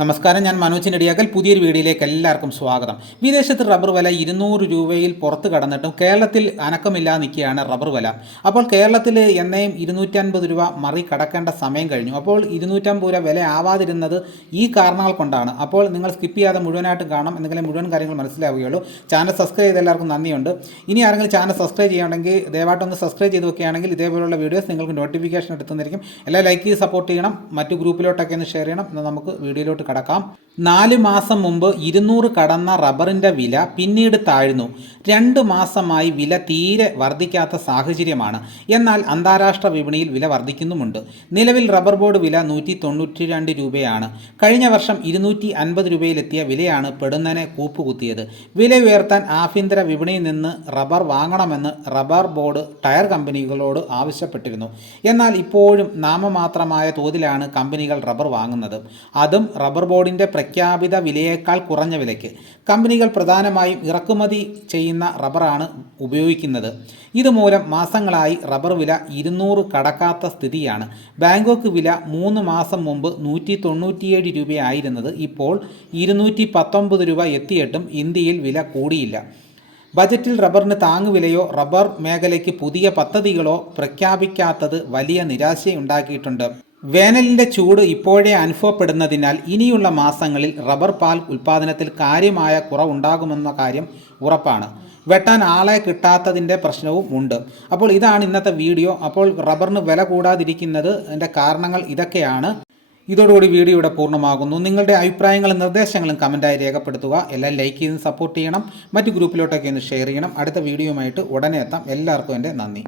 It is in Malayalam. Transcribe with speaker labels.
Speaker 1: നമസ്കാരം ഞാൻ മനോജ് നെടിയാക്കൽ. പുതിയൊരു വീഡിയോയിലേക്ക് എല്ലാവർക്കും സ്വാഗതം. വിദേശത്ത് റബ്ബർ വില ഇരുന്നൂറ് രൂപയിൽ പുറത്ത് കടന്നിട്ടും കേരളത്തിൽ അനക്കമില്ലാതെ നിൽക്കുകയാണ് റബ്ബർ വില. അപ്പോൾ കേരളത്തിൽ എന്നേയും ഇരുന്നൂറ്റൻപത് രൂപ മറി കടക്കേണ്ട സമയം കഴിഞ്ഞു. അപ്പോൾ ഇരുന്നൂറ്റമ്പത് രൂപ വില ആവാതിരുന്നത് ഈ കാരണങ്ങൾ കൊണ്ടാണ്. അപ്പോൾ നിങ്ങൾ സ്കിപ്പ് ചെയ്യാതെ മുഴുവനായിട്ടും കാണാം എന്തെങ്കിലും മുഴുവൻ കാര്യങ്ങൾ മനസ്സിലാവുകയുള്ളൂ. ചാനൽ സബ്സ്ക്രൈബ് ചെയ്ത എല്ലാവർക്കും നന്ദിയുണ്ട്. ഇനി ആരെങ്കിലും ചാനൽ സബ്സ്ക്രൈബ് ചെയ്യണമെങ്കിൽ ദയവായിട്ട് ഒന്ന് സബ്സ്ക്രൈബ് ചെയ്ത് വെക്കുകയാണെങ്കിൽ ഇതേപോലുള്ള വീഡിയോസ് നിങ്ങൾക്ക് നോട്ടിഫിക്കേഷൻ എടുത്തുന്നിരിക്കും എല്ലാം ലൈക്ക് ചെയ്ത് സപ്പോർട്ട് ചെയ്യണം. മറ്റു ഗ്രൂപ്പിലോട്ടൊക്കെ ഒന്ന് ഷെയർ ചെയ്യണം. നമുക്ക് വീഡിയോയിലോട്ട് കടക്കാം നാല് മാസം മുമ്പ് ഇരുന്നൂറ് കടന്ന റബ്ബറിന്റെ വില പിന്നീട് താഴ്ന്നു. രണ്ട് മാസമായി വില തീരെ വർദ്ധിക്കാത്ത സാഹചര്യമാണ്. എന്നാൽ അന്താരാഷ്ട്ര വിപണിയിൽ വില വർദ്ധിക്കുന്നുമുണ്ട്. നിലവിൽ റബ്ബർ ബോർഡ് വില നൂറ്റി തൊണ്ണൂറ്റി രണ്ട് രൂപയാണ്. കഴിഞ്ഞ വർഷം ഇരുന്നൂറ്റി അൻപത് രൂപയിലെത്തിയ വിലയാണ് പെടുന്നനെ കൂപ്പുകുത്തിയത്. വില ഉയർത്താൻ ആഭ്യന്തര വിപണിയിൽ നിന്ന് റബ്ബർ വാങ്ങണമെന്ന് റബ്ബർ ബോർഡ് ടയർ കമ്പനികളോട് ആവശ്യപ്പെട്ടിരുന്നു. എന്നാൽ ഇപ്പോഴും നാമമാത്രമായ തോതിലാണ് കമ്പനികൾ റബ്ബർ വാങ്ങുന്നത്. അതും റബ്ബർ ബോർഡിന്റെ പ്രഖ്യാപിത വിലയേക്കാൾ കുറഞ്ഞ വിലയ്ക്ക്. കമ്പനികൾ പ്രധാനമായും ഇറക്കുമതി ചെയ്യുന്ന റബ്ബറാണ് ഉപയോഗിക്കുന്നത്. ഇതുമൂലം മാസങ്ങളായി റബ്ബർ വില ഇരുന്നൂറ് കടക്കാത്ത സ്ഥിതിയാണ്. ബാങ്കോക്ക് വില മൂന്ന് മാസം മുമ്പ് നൂറ്റി തൊണ്ണൂറ്റിയേഴ് രൂപയായിരുന്നത്. ഇപ്പോൾ ഇരുന്നൂറ്റി പത്തൊമ്പത് രൂപ എത്തിയിട്ടും ഇന്ത്യയിൽ വില കൂടിയില്ല. ബജറ്റിൽ റബ്ബറിന് താങ്ങുവിലയോ റബ്ബർ മേഖലയ്ക്ക് പുതിയ പദ്ധതികളോ പ്രഖ്യാപിക്കാത്തത് വലിയ നിരാശയുണ്ടാക്കിയിട്ടുണ്ട്. വേനലിന്റെ ചൂട് ഇപ്പോഴേ അനുഭവപ്പെടുന്നതിനാൽ ഇനിയുള്ള മാസങ്ങളിൽ റബ്ബർ പാൽ ഉൽപ്പാദനത്തിൽ കാര്യമായ കുറവുണ്ടാകുമെന്ന കാര്യം ഉറപ്പാണ്. വെട്ടാൻ ആളെ കിട്ടാത്തതിന്റെ പ്രശ്നവും ഉണ്ട്. അപ്പോൾ ഇതാണ് ഇന്നത്തെ വീഡിയോ. അപ്പോൾ റബ്ബറിന് വില കൂടാതിരിക്കുന്നത് എന്റെ കാരണങ്ങൾ ഇതൊക്കെയാണ്. ഇതോടുകൂടി വീഡിയോ ഇവിടെ പൂർണമാകുന്നു. നിങ്ങളുടെ അഭിപ്രായങ്ങളും നിർദ്ദേശങ്ങളും കമന്റായി രേഖപ്പെടുത്തുക. എല്ലാം ലൈക്ക് ചെയ്ത് സപ്പോർട്ട് ചെയ്യണം. മറ്റ് ഗ്രൂപ്പിലോട്ടൊക്കെ ഒന്ന് ഷെയർ ചെയ്യണം. അടുത്ത വീഡിയോയുമായിട്ട് ഉടനെ എത്താം. എല്ലാവർക്കും എന്റെ നന്ദി.